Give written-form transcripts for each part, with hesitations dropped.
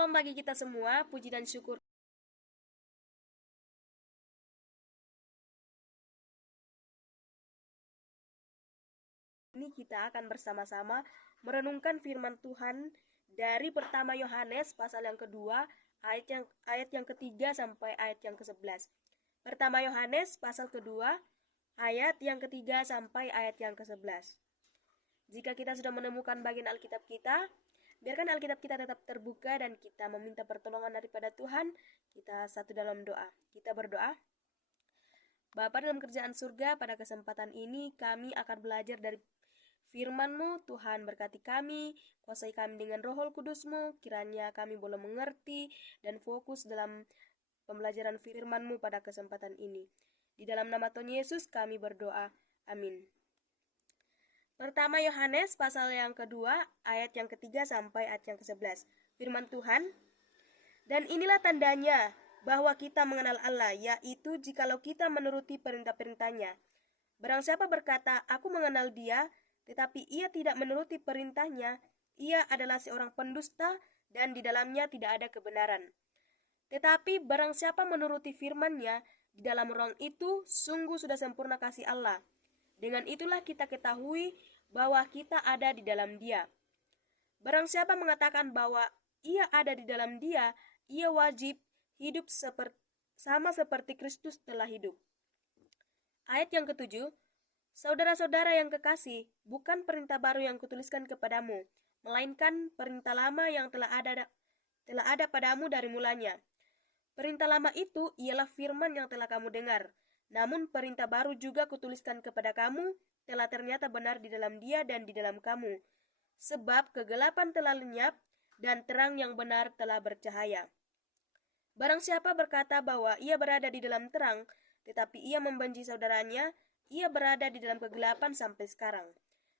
Shalom bagi kita semua, puji dan syukur. Ini kita akan bersama-sama merenungkan firman Tuhan dari pertama Yohanes pasal yang kedua, ayat yang ketiga sampai ayat yang ke-11. Pertama Yohanes pasal kedua, ayat yang ketiga sampai ayat yang ke-11. Jika kita sudah menemukan bagian Alkitab kita, biarkan Alkitab kita tetap terbuka dan kita meminta pertolongan daripada Tuhan. Kita satu dalam doa. Kita berdoa. Bapa dalam kerjaan surga, pada kesempatan ini kami akan belajar dari firman-Mu. Tuhan berkati kami, kuasai kami dengan Roh Kudus-Mu, kiranya kami boleh mengerti dan fokus dalam pembelajaran firman-Mu pada kesempatan ini. Di dalam nama Tuhan Yesus kami berdoa. Amin. Pertama Yohanes pasal yang kedua, ayat yang ketiga sampai ayat yang ke-11. Firman Tuhan, dan inilah tandanya bahwa kita mengenal Allah, yaitu jikalau kita menuruti perintah-perintahnya. Barang siapa berkata, aku mengenal dia, tetapi ia tidak menuruti perintahnya, ia adalah seorang pendusta dan di dalamnya tidak ada kebenaran. Tetapi barang siapa menuruti firman-Nya, di dalam orang itu sungguh sudah sempurna kasih Allah. Dengan itulah kita ketahui bahwa kita ada di dalam Dia. Barang siapa mengatakan bahwa ia ada di dalam Dia, ia wajib hidup sama seperti Kristus telah hidup. Ayat yang ke-7, saudara-saudara yang kekasih, bukan perintah baru yang kutuliskan kepadamu, melainkan perintah lama yang telah ada padamu dari mulanya. Perintah lama itu ialah firman yang telah kamu dengar. Namun perintah baru juga kutuliskan kepada kamu, telah ternyata benar di dalam Dia dan di dalam kamu. Sebab kegelapan telah lenyap dan terang yang benar telah bercahaya. Barang siapa berkata bahwa ia berada di dalam terang, tetapi ia membenci saudaranya, ia berada di dalam kegelapan sampai sekarang.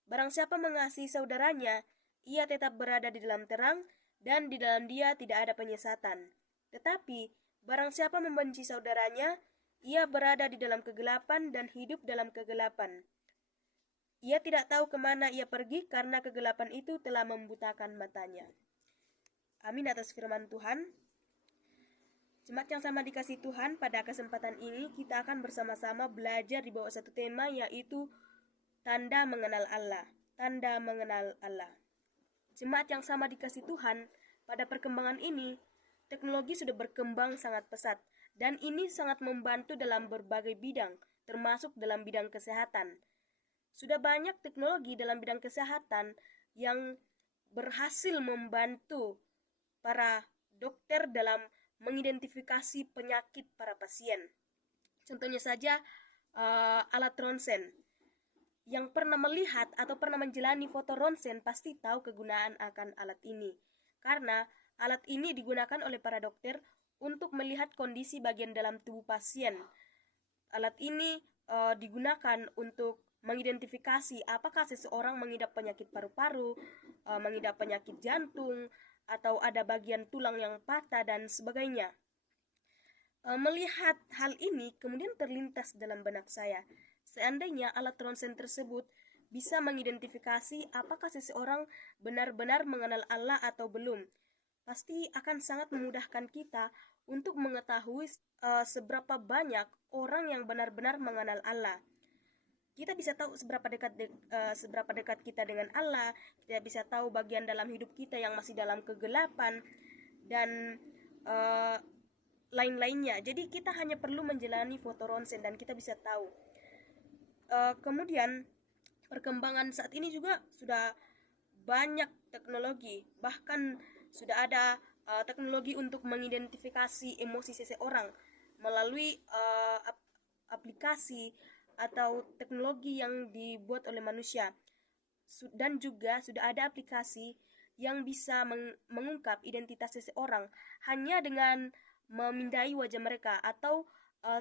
Barang siapa mengasihi saudaranya, ia tetap berada di dalam terang, dan di dalam dia tidak ada penyesatan. Tetapi barang siapa membenci saudaranya, ia berada di dalam kegelapan dan hidup dalam kegelapan. Ia tidak tahu kemana ia pergi karena kegelapan itu telah membutakan matanya. Amin atas firman Tuhan. Jemaat yang sama dikasih Tuhan, pada kesempatan ini kita akan bersama-sama belajar di bawah satu tema, yaitu tanda mengenal Allah. Tanda mengenal Allah. Jemaat yang sama dikasih Tuhan, pada perkembangan ini, teknologi sudah berkembang sangat pesat, dan ini sangat membantu dalam berbagai bidang, termasuk dalam bidang kesehatan. Sudah banyak teknologi dalam bidang kesehatan yang berhasil membantu para dokter dalam mengidentifikasi penyakit para pasien. Contohnya saja alat ronsen. Yang pernah melihat atau pernah menjalani foto ronsen pasti tahu kegunaan akan alat ini. Karena alat ini digunakan oleh para dokter untuk melihat kondisi bagian dalam tubuh pasien. Alat ini digunakan untuk mengidentifikasi apakah seseorang mengidap penyakit paru-paru, mengidap penyakit jantung, atau ada bagian tulang yang patah dan sebagainya. Melihat hal ini kemudian terlintas dalam benak saya, seandainya alat ronsen tersebut bisa mengidentifikasi apakah seseorang benar-benar mengenal Allah atau belum, pasti akan sangat memudahkan kita untuk mengetahui seberapa banyak orang yang benar-benar mengenal Allah. Kita bisa tahu seberapa dekat kita dengan Allah. Kita bisa tahu bagian dalam hidup kita yang masih dalam kegelapan dan lain-lainnya. Jadi kita hanya perlu menjalani foto ronsen dan kita bisa tahu. Kemudian perkembangan saat ini juga sudah banyak teknologi, bahkan sudah ada teknologi untuk mengidentifikasi emosi seseorang melalui aplikasi atau teknologi yang dibuat oleh manusia. Dan juga sudah ada aplikasi yang bisa mengungkap identitas seseorang hanya dengan memindai wajah mereka atau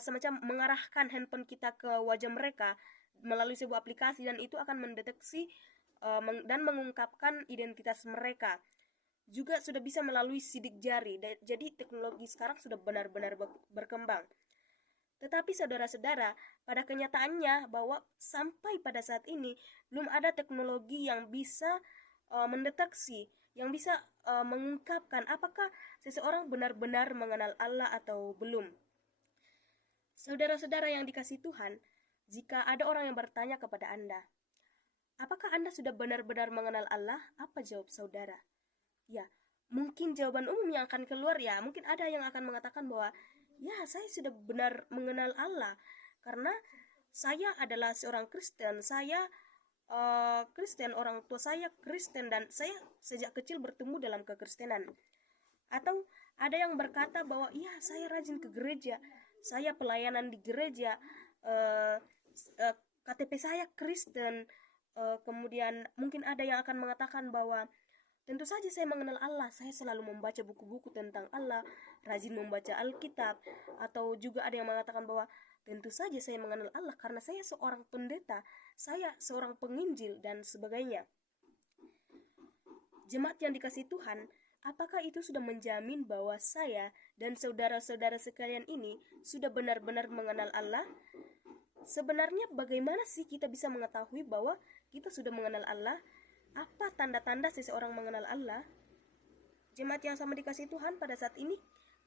semacam mengarahkan handphone kita ke wajah mereka melalui sebuah aplikasi, dan itu akan mendeteksi dan mengungkapkan identitas mereka. Juga sudah bisa melalui sidik jari. Jadi teknologi sekarang sudah benar-benar berkembang. Tetapi saudara-saudara, pada kenyataannya bahwa sampai pada saat ini belum ada teknologi yang bisa mendeteksi, yang bisa mengungkapkan apakah seseorang benar-benar mengenal Allah atau belum. Saudara-saudara yang dikasihi Tuhan, jika ada orang yang bertanya kepada Anda, apakah Anda sudah benar-benar mengenal Allah? Apa jawab saudara? Ya, mungkin jawaban umum yang akan keluar, ya, mungkin ada yang akan mengatakan bahwa, ya, saya sudah benar mengenal Allah karena saya adalah seorang Kristen, saya Kristen, orang tua saya Kristen, dan saya sejak kecil bertumbuh dalam kekristenan. Atau ada yang berkata bahwa, iya, saya rajin ke gereja, saya pelayanan di gereja, eh, KTP saya Kristen. Kemudian mungkin ada yang akan mengatakan bahwa tentu saja saya mengenal Allah, saya selalu membaca buku-buku tentang Allah, rajin membaca Alkitab. Atau juga ada yang mengatakan bahwa tentu saja saya mengenal Allah karena saya seorang pendeta, saya seorang penginjil, dan sebagainya. Jemaat yang dikasihi Tuhan, apakah itu sudah menjamin bahwa saya dan saudara-saudara sekalian ini sudah benar-benar mengenal Allah? Sebenarnya bagaimana sih kita bisa mengetahui bahwa kita sudah mengenal Allah? Apa tanda-tanda seseorang mengenal Allah? Jemaat yang sama dikasihi Tuhan, pada saat ini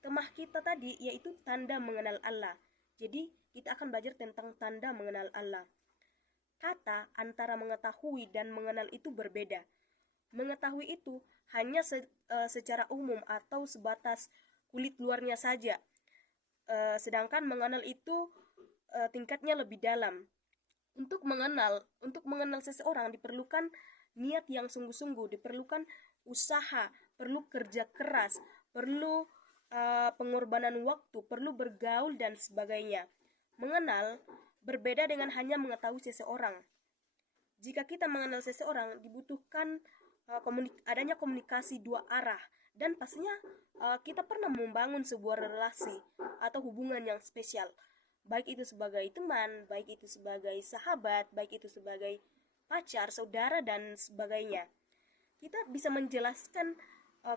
tema kita tadi yaitu tanda mengenal Allah. Jadi kita akan belajar tentang tanda mengenal Allah. Kata antara mengetahui dan mengenal itu berbeda. Mengetahui itu hanya secara umum atau sebatas kulit luarnya saja. Sedangkan mengenal itu tingkatnya lebih dalam. Untuk mengenal seseorang diperlukan niat yang sungguh-sungguh, diperlukan usaha, perlu kerja keras, perlu pengorbanan waktu, perlu bergaul, dan sebagainya. Mengenal berbeda dengan hanya mengetahui seseorang. Jika kita mengenal seseorang, dibutuhkan adanya komunikasi dua arah, dan pastinya kita pernah membangun sebuah relasi atau hubungan yang spesial. Baik itu sebagai teman, baik itu sebagai sahabat, baik itu sebagai pacar, saudara, dan sebagainya. Kita bisa menjelaskan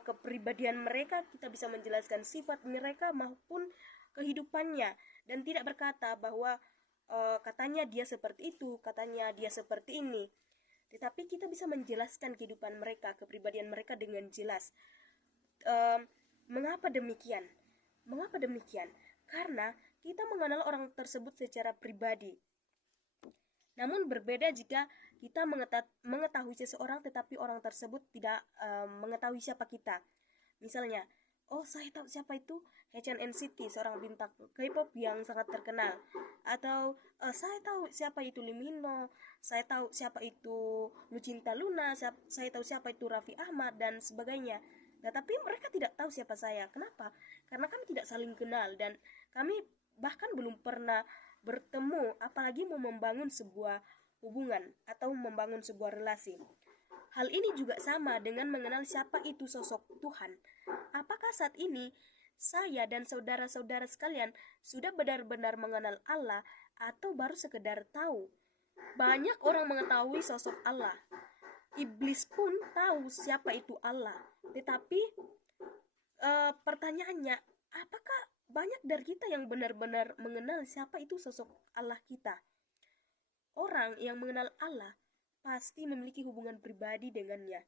kepribadian mereka, kita bisa menjelaskan sifat mereka maupun kehidupannya, dan tidak berkata bahwa katanya dia seperti itu, katanya dia seperti ini. Tetapi kita bisa menjelaskan kehidupan mereka, kepribadian mereka dengan jelas. Mengapa demikian? Mengapa demikian? Karena kita mengenal orang tersebut secara pribadi. Namun berbeda jika kita mengetahui seseorang tetapi orang tersebut tidak mengetahui siapa kita. Misalnya, oh, saya tahu siapa itu HNCT, seorang bintang K-pop yang sangat terkenal. Atau saya tahu siapa itu Lee Min Ho, saya tahu siapa itu Lucinta Luna, saya tahu siapa itu Raffi Ahmad, dan sebagainya. Nah, tapi mereka tidak tahu siapa saya. Kenapa? Karena kami tidak saling kenal, dan kami bahkan belum pernah bertemu, apalagi mau membangun sebuah hubungan atau membangun sebuah relasi. Hal ini juga sama dengan mengenal siapa itu sosok Tuhan. Apakah saat ini saya dan saudara-saudara sekalian sudah benar-benar mengenal Allah atau baru sekedar tahu? Banyak orang mengetahui sosok Allah. Iblis pun tahu siapa itu Allah. Tetapi pertanyaannya, apakah banyak dari kita yang benar-benar mengenal siapa itu sosok Allah kita? Orang yang mengenal Allah pasti memiliki hubungan pribadi dengannya.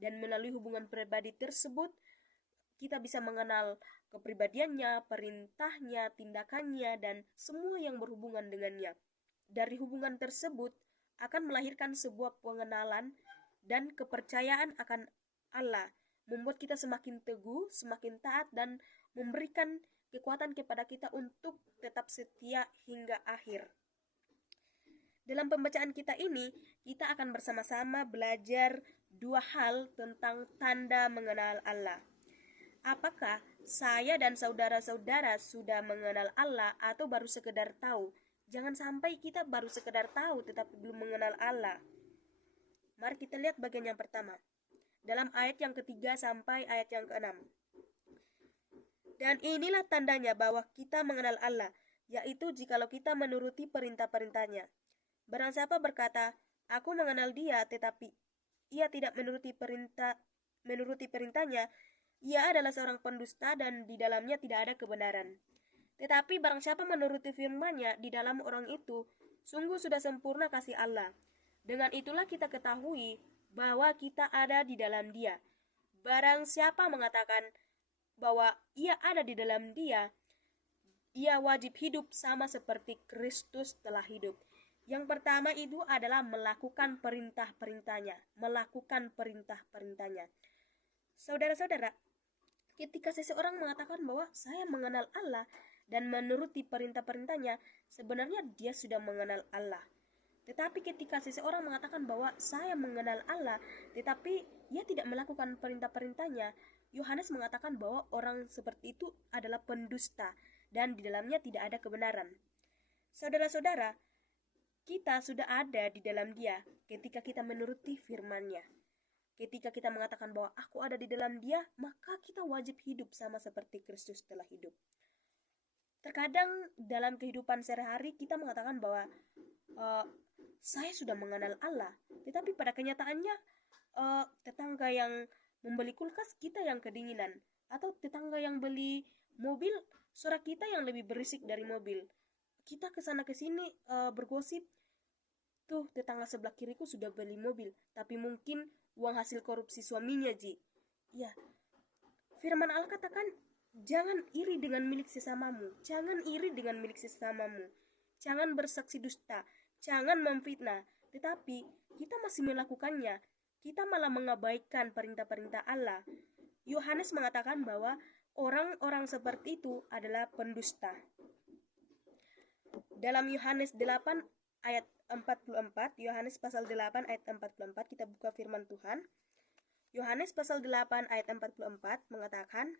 Dan melalui hubungan pribadi tersebut, kita bisa mengenal kepribadiannya, perintahnya, tindakannya, dan semua yang berhubungan dengannya. Dari hubungan tersebut akan melahirkan sebuah pengenalan dan kepercayaan akan Allah, membuat kita semakin teguh, semakin taat, dan memberikan kekuatan kepada kita untuk tetap setia hingga akhir. Dalam pembacaan kita ini, kita akan bersama-sama belajar dua hal tentang tanda mengenal Allah. Apakah saya dan saudara-saudara sudah mengenal Allah atau baru sekedar tahu? Jangan sampai kita baru sekedar tahu tetapi belum mengenal Allah. Mari kita lihat bagian yang pertama. Dalam ayat yang ketiga sampai ayat yang keenam. Dan inilah tandanya bahwa kita mengenal Allah, yaitu jikalau kita menuruti perintah-perintahnya. Barang siapa berkata, aku mengenal dia, tetapi ia tidak menuruti perintahnya, ia adalah seorang pendusta dan di dalamnya tidak ada kebenaran. Tetapi barang siapa menuruti firman-Nya, di dalam orang itu sungguh sudah sempurna kasih Allah. Dengan itulah kita ketahui bahwa kita ada di dalam Dia. Barang siapa mengatakan bahwa ia ada di dalam Dia, ia wajib hidup sama seperti Kristus telah hidup. Yang pertama itu adalah melakukan perintah-perintahnya, melakukan perintah-perintahnya. Saudara-saudara, ketika seseorang mengatakan bahwa saya mengenal Allah dan menuruti perintah-perintahnya, sebenarnya dia sudah mengenal Allah. Tetapi ketika seseorang mengatakan bahwa saya mengenal Allah, tetapi ia tidak melakukan perintah-perintahnya, Yohanes mengatakan bahwa orang seperti itu adalah pendusta dan di dalamnya tidak ada kebenaran. Saudara-saudara, kita sudah ada di dalam Dia ketika kita menuruti firman-Nya. Ketika kita mengatakan bahwa aku ada di dalam Dia, maka kita wajib hidup sama seperti Kristus telah hidup. Terkadang dalam kehidupan sehari-hari kita mengatakan bahwa saya sudah mengenal Allah, tetapi pada kenyataannya tetangga yang membeli kulkas kita yang kedinginan, atau tetangga yang beli mobil suara kita yang lebih berisik dari mobil. Kita kesana kesini bergosip, tuh tetangga sebelah kiriku sudah beli mobil, tapi mungkin uang hasil korupsi suaminya, Ji. Ya, firman Allah katakan, jangan iri dengan milik sesamamu, jangan iri dengan milik sesamamu, jangan bersaksi dusta, jangan memfitnah. Tetapi kita masih melakukannya, kita malah mengabaikan perintah-perintah Allah. Yohanes mengatakan bahwa orang-orang seperti itu adalah pendusta. Dalam Yohanes 8 ayat 44, Yohanes pasal 8 ayat 44, kita buka firman Tuhan. Yohanes pasal 8 ayat 44 mengatakan,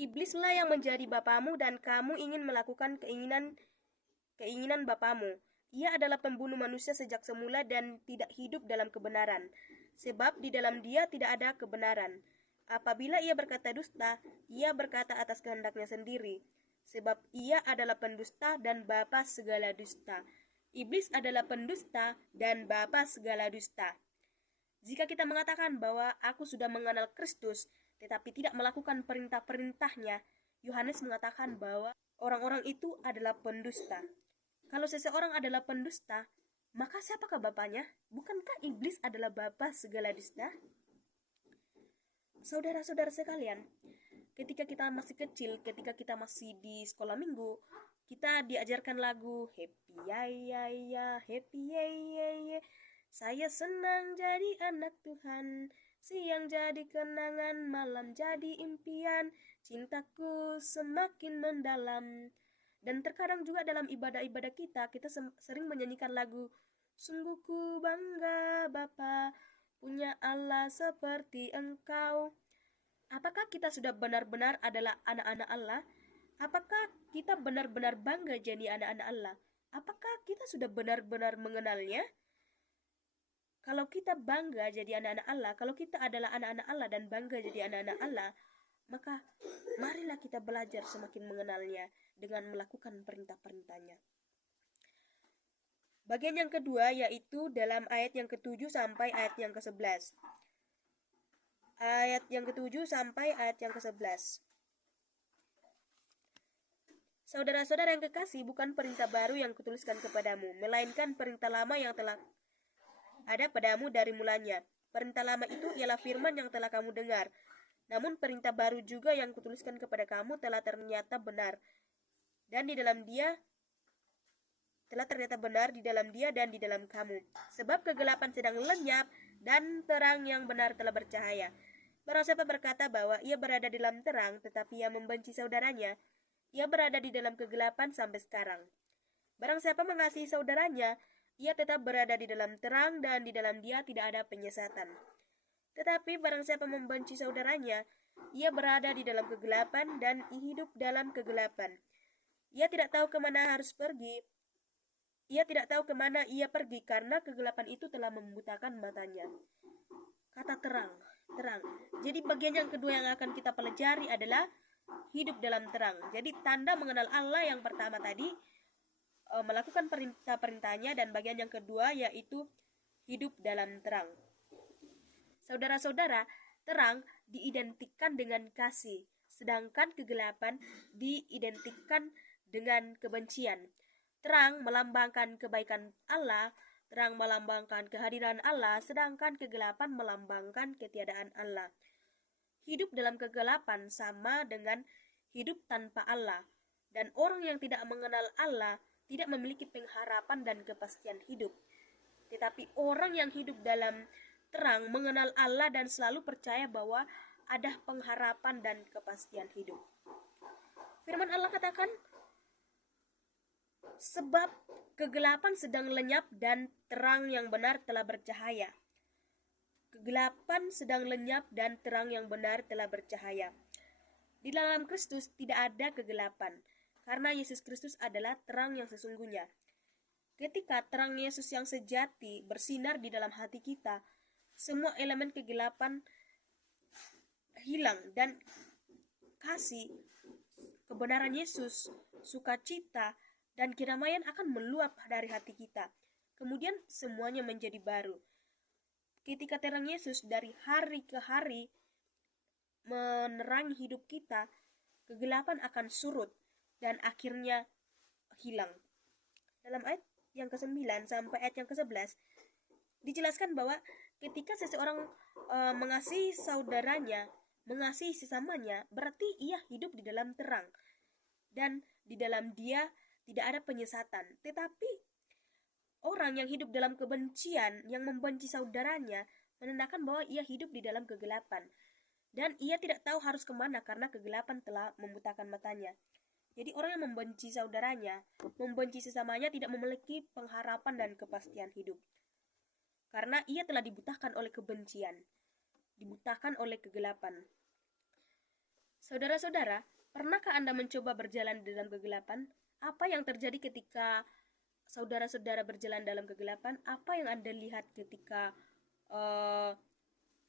Iblislah yang menjadi bapamu dan kamu ingin melakukan keinginan bapamu. Ia adalah pembunuh manusia sejak semula dan tidak hidup dalam kebenaran, sebab di dalam dia tidak ada kebenaran. Apabila ia berkata dusta, ia berkata atas kehendaknya sendiri, sebab ia adalah pendusta dan bapa segala dusta. Iblis adalah pendusta dan bapa segala dusta. Jika kita mengatakan bahwa aku sudah mengenal Kristus, tetapi tidak melakukan perintah-perintahnya, Yohanes mengatakan bahwa orang-orang itu adalah pendusta. Kalau seseorang adalah pendusta, maka siapakah bapaknya? Bukankah iblis adalah bapa segala dusta? Saudara-saudara sekalian, ketika kita masih kecil, ketika kita masih di sekolah minggu, kita diajarkan lagu Happy ya ya ya, happy ya ya ya. Saya senang jadi anak Tuhan, siang jadi kenangan, malam jadi impian, cintaku semakin mendalam. Dan terkadang juga dalam ibadah-ibadah kita sering menyanyikan lagu Sungguh ku bangga Bapa, punya Allah seperti Engkau. Apakah kita sudah benar-benar adalah anak-anak Allah? Apakah kita benar-benar bangga jadi anak-anak Allah? Apakah kita sudah benar-benar mengenalnya? Kalau kita bangga jadi anak-anak Allah, kalau kita adalah anak-anak Allah dan bangga jadi anak-anak Allah, maka marilah kita belajar semakin mengenalnya dengan melakukan perintah-perintahnya. Bagian yang kedua yaitu dalam ayat yang ke-7 sampai ayat yang ke-11. Ayat yang ke-7 sampai ayat yang ke-11. Saudara-saudara yang kekasih, bukan perintah baru yang kutuliskan kepadamu, melainkan perintah lama yang telah ada padamu dari mulanya. Perintah lama itu ialah firman yang telah kamu dengar. Namun perintah baru juga yang kutuliskan kepada kamu telah ternyata benar. Dan di dalam dia telah ternyata benar di dalam dia dan di dalam kamu. Sebab kegelapan sedang lenyap dan terang yang benar telah bercahaya. Barang siapa berkata bahwa ia berada di dalam terang tetapi ia membenci saudaranya, ia berada di dalam kegelapan sampai sekarang. Barang siapa mengasihi saudaranya, ia tetap berada di dalam terang dan di dalam dia tidak ada penyesatan. Tetapi barang siapa membenci saudaranya, ia berada di dalam kegelapan dan hidup dalam kegelapan. Ia tidak tahu kemana harus pergi. Ia tidak tahu kemana ia pergi karena kegelapan itu telah membutakan matanya. Kata terang, terang. Jadi bagian yang kedua yang akan kita pelajari adalah hidup dalam terang. Jadi tanda mengenal Allah yang pertama tadi melakukan perintah-perintahnya, dan bagian yang kedua yaitu hidup dalam terang. Saudara-saudara, terang diidentikan dengan kasih, sedangkan kegelapan diidentikan dengan kebencian. Terang melambangkan kebaikan Allah, Terang melambangkan kehadiran Allah, sedangkan kegelapan melambangkan ketiadaan Allah. Hidup dalam kegelapan sama dengan hidup tanpa Allah, dan orang yang tidak mengenal Allah tidak memiliki pengharapan dan kepastian hidup. Tetapi orang yang hidup dalam terang mengenal Allah dan selalu percaya bahwa ada pengharapan dan kepastian hidup. Firman Allah katakan, sebab kegelapan sedang lenyap dan terang yang benar telah bercahaya. Kegelapan sedang lenyap dan terang yang benar telah bercahaya. Di dalam Kristus tidak ada kegelapan, karena Yesus Kristus adalah terang yang sesungguhnya. Ketika terang Yesus yang sejati bersinar di dalam hati kita, semua elemen kegelapan hilang dan kasih, kebenaran Yesus, sukacita, dan kedamaian akan meluap dari hati kita. Kemudian semuanya menjadi baru. Ketika terang Yesus dari hari ke hari menerangi hidup kita, kegelapan akan surut dan akhirnya hilang. Dalam ayat yang ke-9 sampai ayat yang ke-11 dijelaskan bahwa ketika seseorang mengasihi saudaranya, mengasihi sesamanya, berarti ia hidup di dalam terang dan di dalam dia tidak ada penyesatan. Tetapi orang yang hidup dalam kebencian, yang membenci saudaranya, menandakan bahwa ia hidup di dalam kegelapan. Dan ia tidak tahu harus kemana karena kegelapan telah membutakan matanya. Jadi orang yang membenci saudaranya, membenci sesamanya tidak memiliki pengharapan dan kepastian hidup. Karena ia telah dibutakan oleh kebencian, dibutakan oleh kegelapan. Saudara-saudara, pernahkah Anda mencoba berjalan di dalam kegelapan? Apa yang terjadi ketika saudara-saudara berjalan dalam kegelapan? Apa yang Anda lihat ketika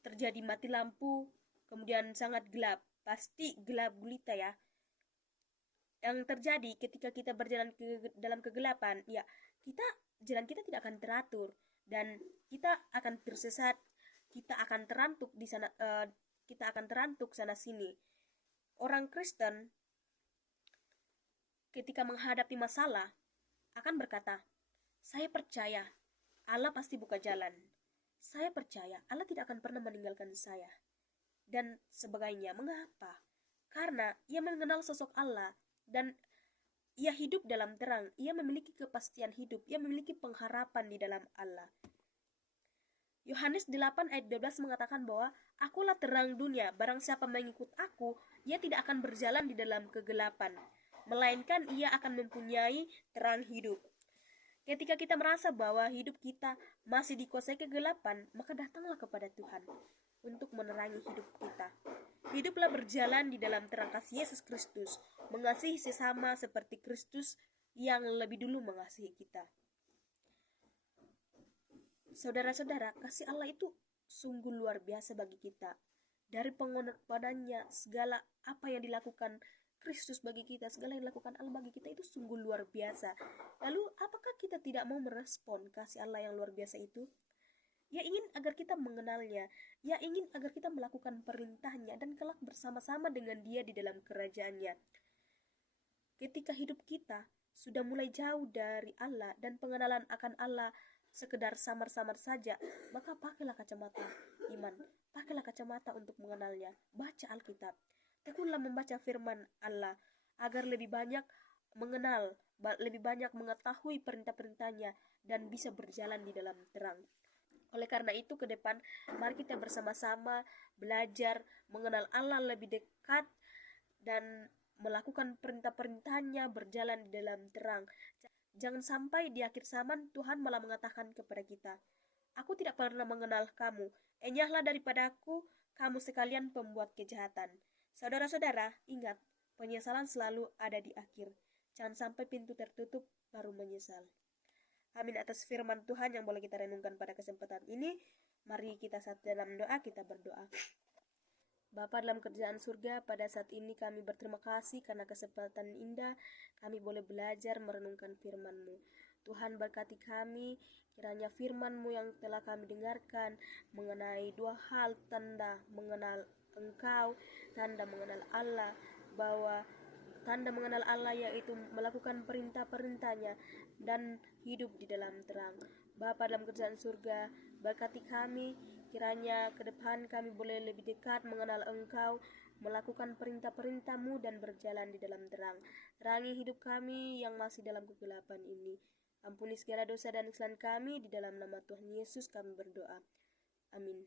terjadi mati lampu, kemudian sangat gelap? Pasti gelap gulita ya. Yang terjadi ketika kita berjalan dalam kegelapan, ya jalan kita tidak akan teratur dan kita akan tersesat, kita akan terantuk di sana, kita akan terantuk sana sini. Orang Kristen ketika menghadapi masalah akan berkata, saya percaya Allah pasti buka jalan. Saya percaya Allah tidak akan pernah meninggalkan saya. Dan sebagainya. Mengapa? Karena ia mengenal sosok Allah dan ia hidup dalam terang. Ia memiliki kepastian hidup. Ia memiliki pengharapan di dalam Allah. Yohanes 8 ayat 12 mengatakan bahwa akulah terang dunia. Barang siapa mengikut aku, ia tidak akan berjalan di dalam kegelapan, melainkan ia akan mempunyai terang hidup. Ketika kita merasa bahwa hidup kita masih dikuasai kegelapan, maka datanglah kepada Tuhan untuk menerangi hidup kita. Hiduplah berjalan di dalam terang kasih Yesus Kristus, mengasihi sesama seperti Kristus yang lebih dulu mengasihi kita. Saudara-saudara, kasih Allah itu sungguh luar biasa bagi kita. Dari pengorbanannya, segala apa yang dilakukan Kristus bagi kita, segala yang dilakukan Allah bagi kita itu sungguh luar biasa. Lalu apakah kita tidak mau merespon kasih Allah yang luar biasa itu? Ia ingin agar kita mengenalnya, ia ingin agar kita melakukan perintahnya dan kelak bersama-sama dengan dia di dalam kerajaannya. Ketika hidup kita sudah mulai jauh dari Allah dan pengenalan akan Allah sekedar samar-samar saja, maka pakailah kacamata iman, pakailah kacamata untuk mengenalnya. Baca Alkitab, tekunlah membaca firman Allah agar lebih banyak mengenal, lebih banyak mengetahui perintah-perintahnya dan bisa berjalan di dalam terang. Oleh karena itu ke depan mari kita bersama-sama belajar mengenal Allah lebih dekat dan melakukan perintah-perintahnya, berjalan di dalam terang. Jangan sampai di akhir zaman Tuhan malah mengatakan kepada kita, aku tidak pernah mengenal kamu, enyahlah daripadaku, kamu sekalian pembuat kejahatan. Saudara-saudara, ingat, penyesalan selalu ada di akhir. Jangan sampai pintu tertutup baru menyesal. Amin atas firman Tuhan yang boleh kita renungkan pada kesempatan ini. Mari kita saat dalam doa, kita berdoa. Bapa dalam kerajaan surga, pada saat ini kami berterima kasih karena kesempatan indah kami boleh belajar merenungkan firman-Mu. Tuhan berkati kami, kiranya firman-Mu yang telah kami dengarkan mengenai dua hal, tanda mengenal Engkau, tanda mengenal Allah, bahwa tanda mengenal Allah yaitu melakukan perintah-perintahnya dan hidup di dalam terang. Bapa dalam kerajaan surga, berkati kami, kiranya ke depan kami boleh lebih dekat mengenal Engkau, melakukan perintah-perintah-Mu dan berjalan di dalam terang. Terangi hidup kami yang masih dalam kegelapan ini. Ampuni segala dosa dan kesalahan kami, di dalam nama Tuhan Yesus kami berdoa. Amin.